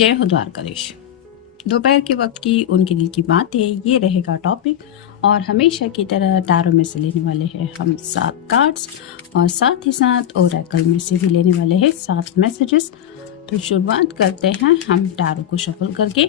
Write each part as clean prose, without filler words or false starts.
जय हो द्वारकाधीश। दोपहर के वक्त की उनके दिल की बातें, ये रहेगा टॉपिक। और हमेशा की तरह टैरो में से लेने वाले हैं हम 7 कार्ड्स और साथ ही साथ ओरेकल में से भी लेने वाले हैं 7 मैसेजेस। तो शुरुआत करते हैं हम टैरो को शफल करके।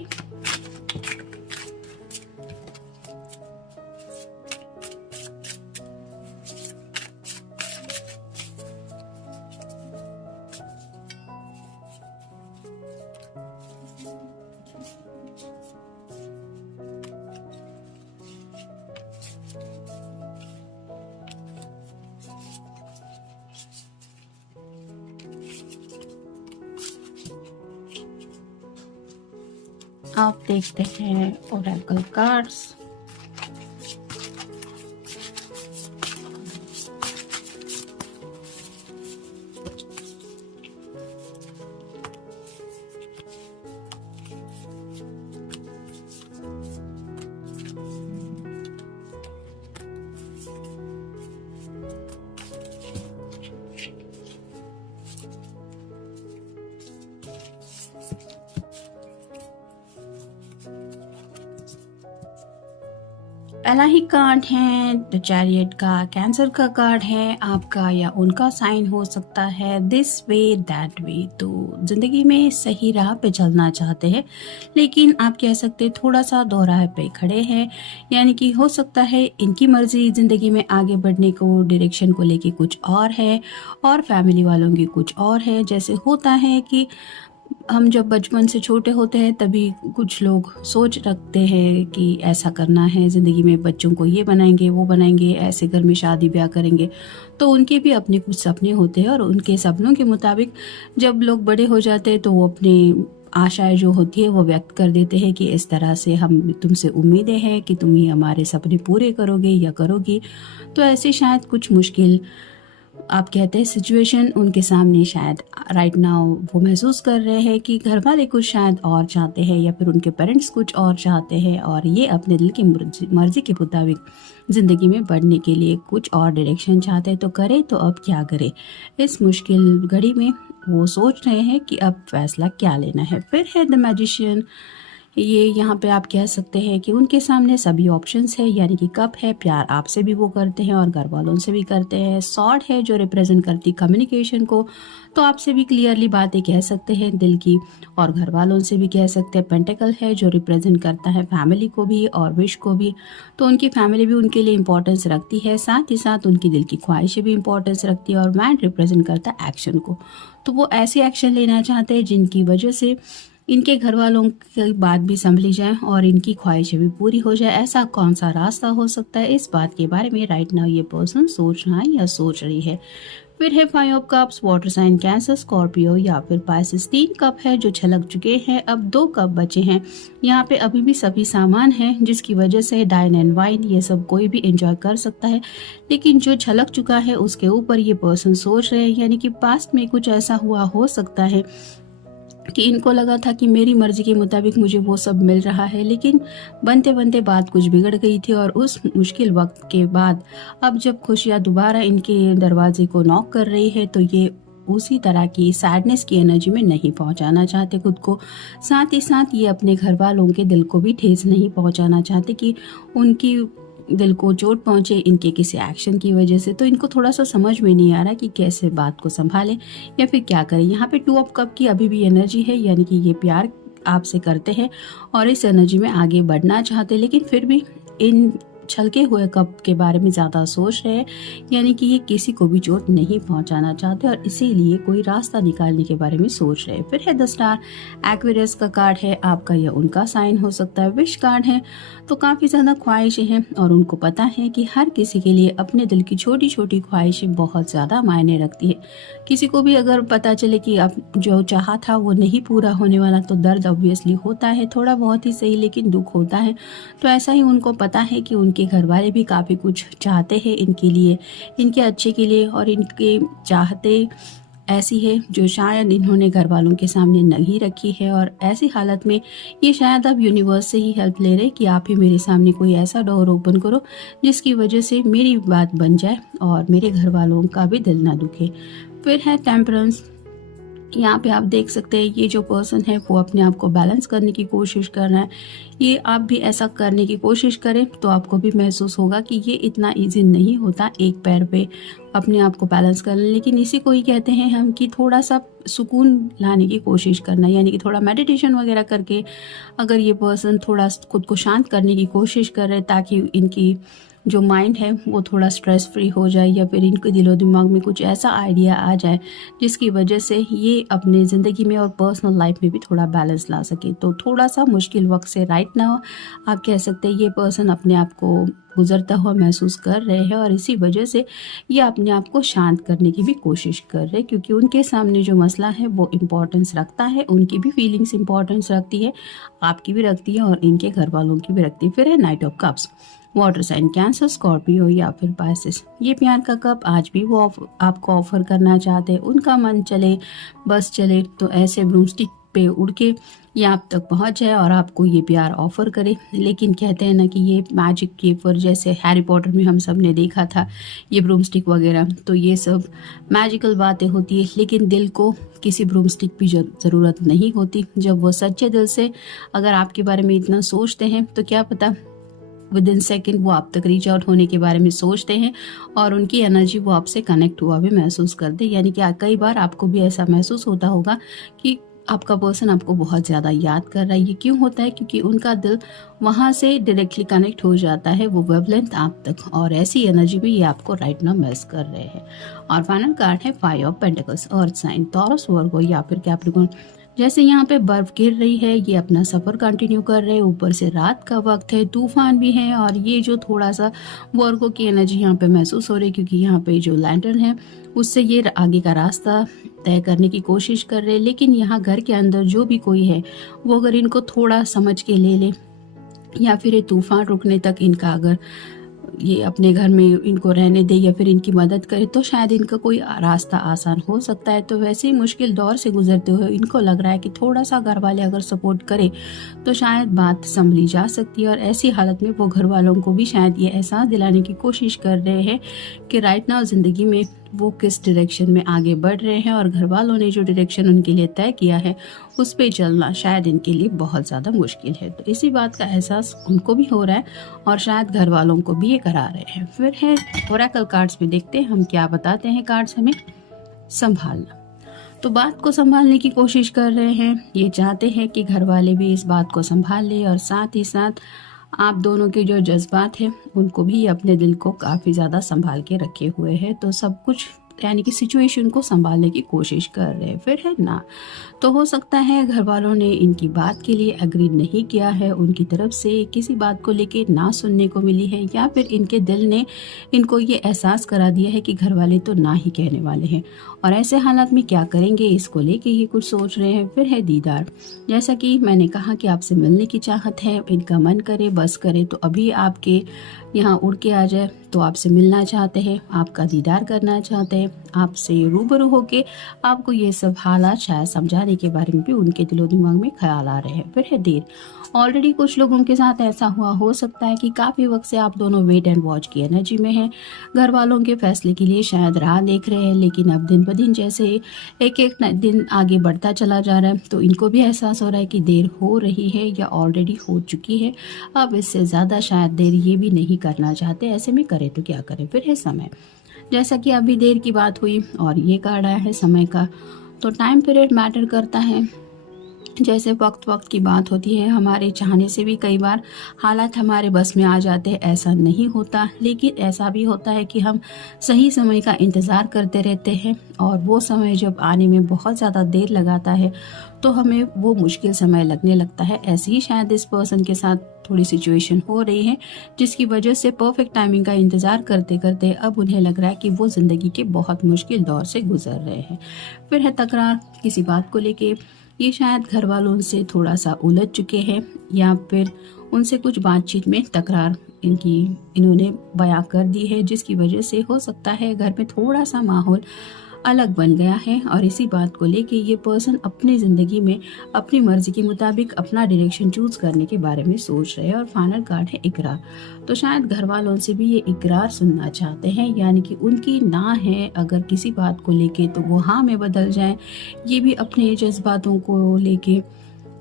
आप देखते हैं ओरेकल कार्ड्स। पहला ही कार्ड है द चैरियट का, कैंसर का कार्ड है। आपका या उनका साइन हो सकता है दिस वे दैट वे। तो जिंदगी में सही राह पे चलना चाहते हैं, लेकिन आप कह सकते हैं थोड़ा सा दोराहे पे खड़े हैं। यानी कि हो सकता है इनकी मर्जी जिंदगी में आगे बढ़ने को, डायरेक्शन को लेके कुछ और है और फैमिली वालों की कुछ और है। जैसे होता है कि हम जब बचपन से छोटे होते हैं तभी कुछ लोग सोच रखते हैं कि ऐसा करना है ज़िंदगी में, बच्चों को ये बनाएंगे वो बनाएंगे, ऐसे घर में शादी ब्याह करेंगे। तो उनके भी अपने कुछ सपने होते हैं और उनके सपनों के मुताबिक जब लोग बड़े हो जाते हैं तो वो अपने आशाएं जो होती है वो व्यक्त कर देते हैं कि इस तरह से हम तुमसे उम्मीदें हैं कि तुम ही हमारे सपने पूरे करोगे या करोगी। तो ऐसे शायद कुछ मुश्किल आप कहते हैं सिचुएशन उनके सामने शायद राइट नाउ वो महसूस कर रहे हैं कि घर वाले कुछ शायद और चाहते हैं या फिर उनके पेरेंट्स कुछ और चाहते हैं और ये अपने दिल की मर्जी के मुताबिक ज़िंदगी में बढ़ने के लिए कुछ और डायरेक्शन चाहते हैं। तो करें तो अब क्या करें इस मुश्किल घड़ी में, वो सोच रहे हैं कि अब फैसला क्या लेना है। फिर है द मैजिशियन। ये यहाँ पे आप कह सकते हैं कि उनके सामने सभी ऑप्शंस है, यानी कि कप है, प्यार आपसे भी वो करते हैं और घर वालों से भी करते हैं। सॉर्ड है जो रिप्रेजेंट करती कम्युनिकेशन को, तो आपसे भी क्लियरली बातें कह सकते हैं दिल की और घर वालों से भी कह सकते हैं। पेंटिकल है जो रिप्रेजेंट करता है फैमिली को भी और विश को भी, तो उनकी फैमिली भी उनके लिए इंपॉर्टेंस रखती है, साथ ही साथ उनकी दिल की ख्वाहिशें भी इंपॉर्टेंस रखती है। और मैंड रिप्रेजेंट करता है एक्शन को, तो वो ऐसे एक्शन लेना चाहते हैं जिनकी वजह से इनके घर वालों की बात भी संभली जाए और इनकी ख्वाहिशें भी पूरी हो जाए। ऐसा कौन सा रास्ता हो सकता है, इस बात के बारे में राइट नाउ ये पर्सन सोच रहा है या सोच रही है। फिर है 5 of cups, water sign Cancer, Scorpio या फिर पाइसेस। 3 कप है जो छलक चुके हैं, अब 2 कप बचे हैं। यहाँ पे अभी भी सभी सामान है जिसकी वजह से डाइन एंड वाइन ये सब कोई भी एंजॉय कर सकता है, लेकिन जो छलक चुका है उसके ऊपर ये पर्सन सोच रहे हैं। यानी कि पास्ट में कुछ ऐसा हुआ हो सकता है कि इनको लगा था कि मेरी मर्जी के मुताबिक मुझे वो सब मिल रहा है, लेकिन बनते बनते बात कुछ बिगड़ गई थी। और उस मुश्किल वक्त के बाद अब जब खुशियाँ दोबारा इनके दरवाजे को नॉक कर रही है तो ये उसी तरह की सैडनेस की एनर्जी में नहीं पहुंचाना चाहते खुद को। साथ ही साथ ये अपने घर वालों के दिल को भी ठेस नहीं पहुंचाना चाहते कि उनकी दिल को चोट पहुंचे इनके किसी एक्शन की वजह से। तो इनको थोड़ा सा समझ में नहीं आ रहा कि कैसे बात को संभालें या फिर क्या करें। यहाँ पे 2 ऑफ कप की अभी भी एनर्जी है, यानी कि ये प्यार आपसे करते हैं और इस एनर्जी में आगे बढ़ना चाहते हैं, लेकिन फिर भी इन छलके हुए कप के बारे में ज़्यादा सोच रहे हैं। यानी कि ये किसी को भी चोट नहीं पहुंचाना चाहते और इसीलिए कोई रास्ता निकालने के बारे में सोच रहे हैं। फिर है द स्टार, एक्वेरियस का कार्ड है, आपका या उनका साइन हो सकता है। विश कार्ड है, तो काफ़ी ज़्यादा ख्वाहिशें हैं और उनको पता है कि हर किसी के लिए अपने दिल की छोटी छोटी ख्वाहिशें बहुत ज़्यादा मायने रखती है। किसी को भी अगर पता चले कि अब जो चाहा था वो नहीं पूरा होने वाला तो दर्द ऑब्वियसली होता है, थोड़ा बहुत ही सही लेकिन दुख होता है। तो ऐसा ही उनको पता है कि उनके घर वाले भी काफ़ी कुछ चाहते हैं इनके लिए, इनके अच्छे के लिए, और इनके चाहते ऐसी है जो शायद इन्होंने घर वालों के सामने नहीं रखी है। और ऐसी हालत में ये शायद अब यूनिवर्स से ही हेल्प ले रहे कि आप ही मेरे सामने कोई ऐसा डोर ओपन करो जिसकी वजह से मेरी बात बन जाए और मेरे घर वालों का भी दिल ना दुखे। फिर है टेम्परेंस, यहाँ पे आप देख सकते हैं ये जो पर्सन है वो अपने आप को बैलेंस करने की कोशिश कर रहा है। ये आप भी ऐसा करने की कोशिश करें तो आपको भी महसूस होगा कि ये इतना इजी नहीं होता एक पैर पे अपने आप को बैलेंस करना, लेकिन इसी को ही कहते हैं हम कि थोड़ा सा सुकून लाने की कोशिश करना, यानी कि थोड़ा मेडिटेशन वगैरह करके अगर ये पर्सन थोड़ा खुद को शांत करने की कोशिश कर रहे ताकि इनकी जो माइंड है वो थोड़ा स्ट्रेस फ्री हो जाए, या फिर इनके दिलो दिमाग में कुछ ऐसा आइडिया आ जाए जिसकी वजह से ये अपने ज़िंदगी में और पर्सनल लाइफ में भी थोड़ा बैलेंस ला सके। तो थोड़ा सा मुश्किल वक्त से राइट नाउ आप कह सकते हैं ये पर्सन अपने आप को गुजरता हुआ महसूस कर रहे हैं, और इसी वजह से ये अपने आप को शांत करने की भी कोशिश कर रहे हैं, क्योंकि उनके सामने जो मसला है वो इम्पोर्टेंस रखता है, उनकी भी फीलिंग्स इम्पोर्टेंस रखती है, आपकी भी रखती है और इनके घर वालों की भी रखती है। फिर है knight of cups, water sign Cancer, Scorpio या फिर पाइसेस। ये प्यार का कप आज भी वो आपको ऑफर करना चाहते हैं। उनका मन चले बस चले तो ऐसे ब्रूमस्टिक पे उड़ के ये आप तक पहुंच जाए और आपको ये प्यार ऑफर करे। लेकिन कहते हैं ना कि ये मैजिक कीपर, जैसे हैरी पॉटर में हम सब ने देखा था ये ब्रूमस्टिक वगैरह, तो ये सब मैजिकल बातें होती है, लेकिन दिल को किसी ब्रूमस्टिक की ज़रूरत नहीं होती। जब वो सच्चे दिल से अगर आपके बारे में इतना सोचते हैं तो क्या पता विद इन सेकेंड वो आप तक रीच आउट होने के बारे में सोचते हैं और उनकी एनर्जी वो आपसे कनेक्ट हुआ भी महसूस करते हैं। यानी कि कई बार आपको भी ऐसा महसूस होता होगा कि आपका पर्सन आपको बहुत ज़्यादा याद कर रहा है। ये क्यों होता है? क्योंकि उनका दिल वहाँ से डायरेक्टली कनेक्ट हो जाता है, वो वेवलेंथ आप तक, और ऐसी एनर्जी में ये आपको राइट नाउ मिस कर रहे हैं। और फाइनल कार्ड है 5 of pentacles, earth sign, Taurus, Virgo या फिर कैप्रिकॉर्न। जैसे यहाँ पे बर्फ गिर रही है, ये अपना सफ़र कंटिन्यू कर रहे हैं, ऊपर से रात का वक्त है, तूफान भी है, और ये जो थोड़ा सा वर्गो की एनर्जी यहाँ पे महसूस हो रही है, क्योंकि यहाँ पे जो लैंटर्न है उससे ये आगे का रास्ता तय करने की कोशिश कर रहे हैं। लेकिन यहाँ घर के अंदर जो भी कोई है वो अगर इनको थोड़ा समझ के ले ले, या फिर ये तूफान रुकने तक इनका अगर ये अपने घर में इनको रहने दे या फिर इनकी मदद करे, तो शायद इनका कोई रास्ता आसान हो सकता है। तो वैसे ही मुश्किल दौर से गुजरते हुए इनको लग रहा है कि थोड़ा सा घर वाले अगर सपोर्ट करे तो शायद बात संभली जा सकती है। और ऐसी हालत में वो घर वालों को भी शायद ये एहसास दिलाने की कोशिश कर रहे हैं कि राइट नाउ ज़िंदगी में वो किस डायरेक्शन में आगे बढ़ रहे हैं, और घर वालों ने जो डायरेक्शन उनके लिए तय किया है उस पे चलना शायद इनके लिए बहुत ज़्यादा मुश्किल है। तो इसी बात का एहसास उनको भी हो रहा है और शायद घर वालों को भी ये करा रहे हैं। फिर है ओरेकल कार्ड्स में देखते हैं हम क्या बताते हैं कार्ड्स हमें। संभालना, तो बात को संभालने की कोशिश कर रहे हैं, ये चाहते हैं कि घर वाले भी इस बात को संभाल ले, और साथ ही साथ आप दोनों के जो जज्बात हैं उनको भी अपने दिल को काफ़ी ज़्यादा संभाल के रखे हुए हैं। तो सब कुछ यानी कि सिचुएशन को संभालने की कोशिश कर रहे हैं। फिर है ना, तो हो सकता है घर वालों ने इनकी बात के लिए एग्री नहीं किया है, उनकी तरफ से किसी बात को लेके ना सुनने को मिली है, या फिर इनके दिल ने इनको ये एहसास करा दिया है कि घर वाले तो ना ही कहने वाले हैं, और ऐसे हालात में क्या करेंगे इसको लेके ये कुछ सोच रहे हैं। फिर है दीदार, जैसा कि मैंने कहा कि आपसे मिलने की चाहत है, इनका मन करे बस करे तो अभी आपके यहाँ उड़ के आ जाए, तो आपसे मिलना चाहते हैं, आपका दीदार करना चाहते हैं, आपसे रूबरू होके आपको ये सब हालात शायद समझाने के बारे में भी उनके दिलो दिमाग में ख्याल आ रहे हैं। फिर है देर, ऑलरेडी कुछ लोगों के साथ ऐसा हुआ हो सकता है कि काफ़ी वक्त से आप दोनों वेट एंड वॉच की एनर्जी में हैं, घर वालों के फैसले के लिए शायद राह देख रहे हैं, लेकिन अब दिन ब दिन जैसे एक एक दिन आगे बढ़ता चला जा रहा है तो इनको भी एहसास हो रहा है कि देर हो रही है या ऑलरेडी हो चुकी है, अब इससे ज़्यादा शायद देर ये भी नहीं करना चाहते। ऐसे में करें तो क्या करें। फिर है समय, जैसा कि अभी देर की बात हुई और ये कार्ड आया है समय का, तो टाइम पीरियड मैटर करता है। जैसे वक्त की बात होती है, हमारे चाहने से भी कई बार हालात हमारे बस में आ जाते हैं, ऐसा नहीं होता, लेकिन ऐसा भी होता है कि हम सही समय का इंतज़ार करते रहते हैं, और वो समय जब आने में बहुत ज़्यादा देर लगाता है तो हमें वो मुश्किल समय लगने लगता है। ऐसे ही शायद इस पर्सन के साथ थोड़ी सिचुएशन हो रही है, जिसकी वजह से परफेक्ट टाइमिंग का इंतज़ार करते करते अब उन्हें लग रहा है कि वो ज़िंदगी के बहुत मुश्किल दौर से गुजर रहे हैं। फिर है तकरार, किसी बात को लेके ये शायद घर वालों से थोड़ा सा उलझ चुके हैं, या फिर उनसे कुछ बातचीत में तकरार इन्होंने बयां कर दी है, जिसकी वजह से हो सकता है घर में थोड़ा सा माहौल अलग बन गया है और इसी बात को लेके ये पर्सन अपनी ज़िंदगी में अपनी मर्ज़ी के मुताबिक अपना डायरेक्शन चूज़ करने के बारे में सोच रहे हैं। और फाइनल कार्ड है इकरार। तो शायद घर वालों से भी ये इकरार सुनना चाहते हैं, यानी कि उनकी ना है अगर किसी बात को लेके तो वो हाँ में बदल जाए। ये भी अपने जज्बातों को लेके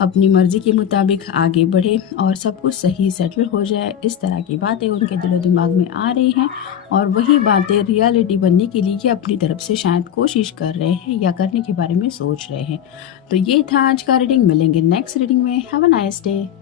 अपनी मर्जी के मुताबिक आगे बढ़े और सब कुछ सही सेटल हो जाए। इस तरह की बातें उनके दिलो दिमाग में आ रही हैं और वही बातें रियलिटी बनने के लिए ये अपनी तरफ से शायद कोशिश कर रहे हैं या करने के बारे में सोच रहे हैं। तो ये था आज का रीडिंग। मिलेंगे नेक्स्ट रीडिंग में। Have a nice day.